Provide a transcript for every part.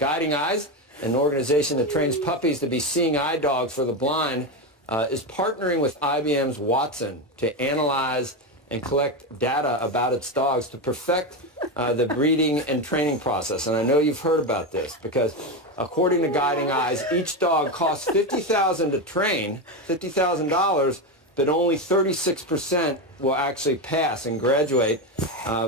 Guiding Eyes, an organization that trains puppies to be seeing eye dogs for the blind, is partnering with IBM's Watson to analyze and collect data about its dogs to perfect the breeding and training process. And I know you've heard about this because according to Guiding Eyes, each dog costs $50,000 to train, $50,000, but only 36% will actually pass and graduate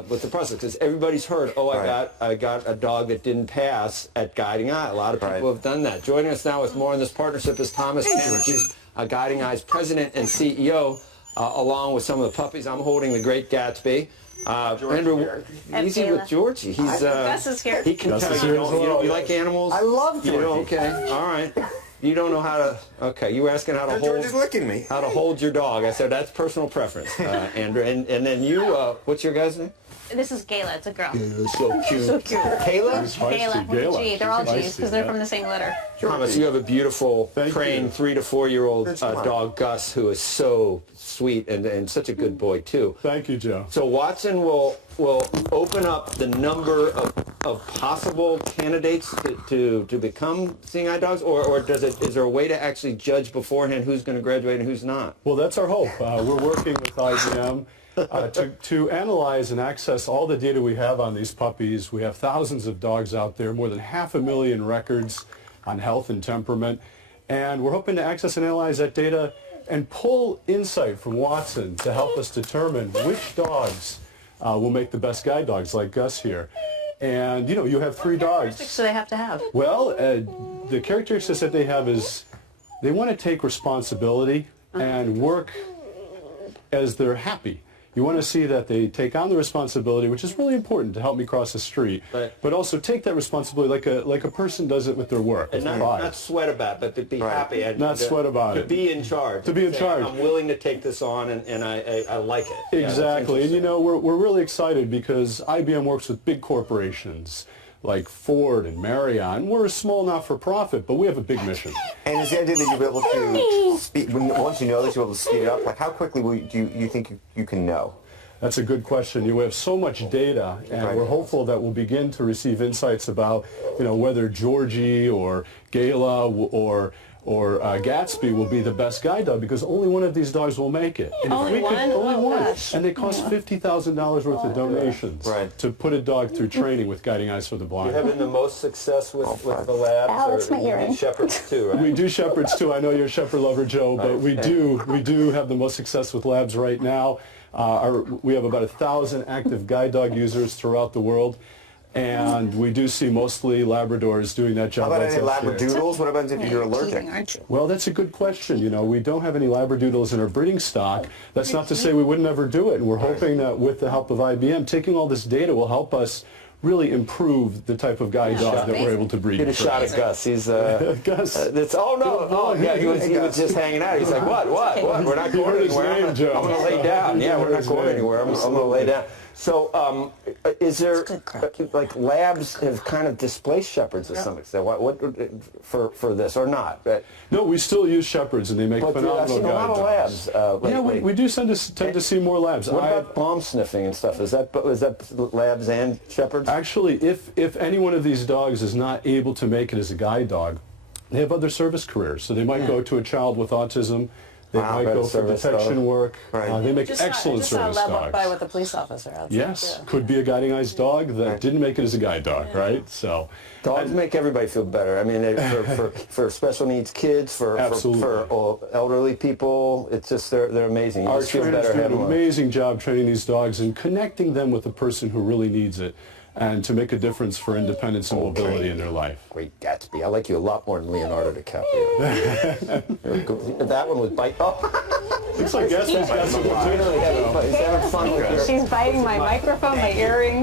with the process. Because everybody's heard, oh, I got a dog that didn't pass at Guiding Eye. A lot of people have done that. Joining us now with more on this partnership is Thomas Panek, who's Guiding Eye's president and CEO, along with some of the puppies. I'm holding the Great Gatsby. Andrew, easy with Georgie. He's Gus is here. He can tell you like animals. I love Georgie. Okay, all right. You don't know how to. Okay, you were asking how to hold. George is licking me. How to hold your dog. I said that's personal preference, Andrew. And then you, what's your guy's name? This is Gayla. It's a girl. So cute. So cute. Kayla? Gayla. With a G. They're all G's because they're from the same letter. Thomas, you have a beautiful, trained 3 to 4 year old dog, Gus, who is so sweet and such a good boy too. Thank you, Joe. So Watson will open up the number of possible candidates to become seeing eye dogs, or is there a way to actually judge beforehand who's going to graduate and who's not? Well, that's our hope. We're working with IBM to analyze and access all the data we have on these puppies. We have thousands of dogs out there, more than 500,000 records on health and temperament, and we're hoping to access and analyze that data and pull insight from Watson to help us determine which dogs will make the best guide dogs, like Gus here. And you have 3 dogs. So they have to have. Well, the characteristics that they have is they want to take responsibility and work as they're happy. You want to see that they take on the responsibility, which is really important to help me cross the street, but also take that responsibility like a person does it with their work. And not sweat about it, but to be happy. Not sweat about it. To be in charge. To be in charge. I'm willing to take this on, and I like it. Exactly. And we're really excited because IBM works with big corporations like Ford and Marriott. We're a small not-for-profit, but we have a big mission. And is the idea that you'll be able to speed, once you know this, you'll be able to speed it up? Like, how quickly do you think you can know? That's a good question. We have so much data, and we're hopeful that we'll begin to receive insights about, whether Georgie or Gayla or Gatsby will be the best guide dog, because only one of these dogs will make it. And only one? Only one. Gosh. And they cost $50,000 worth of donations to put a dog through training with Guiding Eyes for the Blind. You're having the most success with the labs, that's my earring. shepherds too, right? We do shepherds too. I know you're a shepherd lover, Joe, but we do have the most success with labs right now. We have about 1,000 active guide dog users throughout the world. And we do see mostly Labradors doing that job. How about any Labradoodles? What about if you're allergic? Well, that's a good question. We don't have any Labradoodles in our breeding stock. That's not to say we would never do it. And we're hoping that with the help of IBM, taking all this data will help us really improve the type of guide dog that we're able to breed. Get a shot at Gus. He's Gus. Yeah, he was just hanging out. He's like, what? We're not going anywhere. I'm going to lay down. Yeah, we're not going anywhere. I'm going to lay down. So, is there like labs have kind of displaced shepherds to some extent? What for this or not? No, we still use shepherds, and they make phenomenal I've seen a lot guide of labs. yeah, we do tend to see more labs. What about bomb sniffing and stuff? Is that labs and shepherds? Actually, if any one of these dogs is not able to make it as a guide dog, they have other service careers. So they might go to a child with autism. They might go for detection work. They make excellent service dogs. Walk by with a police officer outside. Yes, could be a Guiding Eyes dog that didn't make it as a guide dog, right? So dogs make everybody feel better. I mean, for special needs kids, for elderly people, it's just they're amazing. Our trainers do an amazing job training these dogs and connecting them with the person who really needs it, and to make a difference for independence and mobility in their life. Great Gatsby. I like you a lot more than Leonardo DiCaprio. That one was bite. Oh. Looks like Gatsby's got some. She's biting my microphone, my earrings.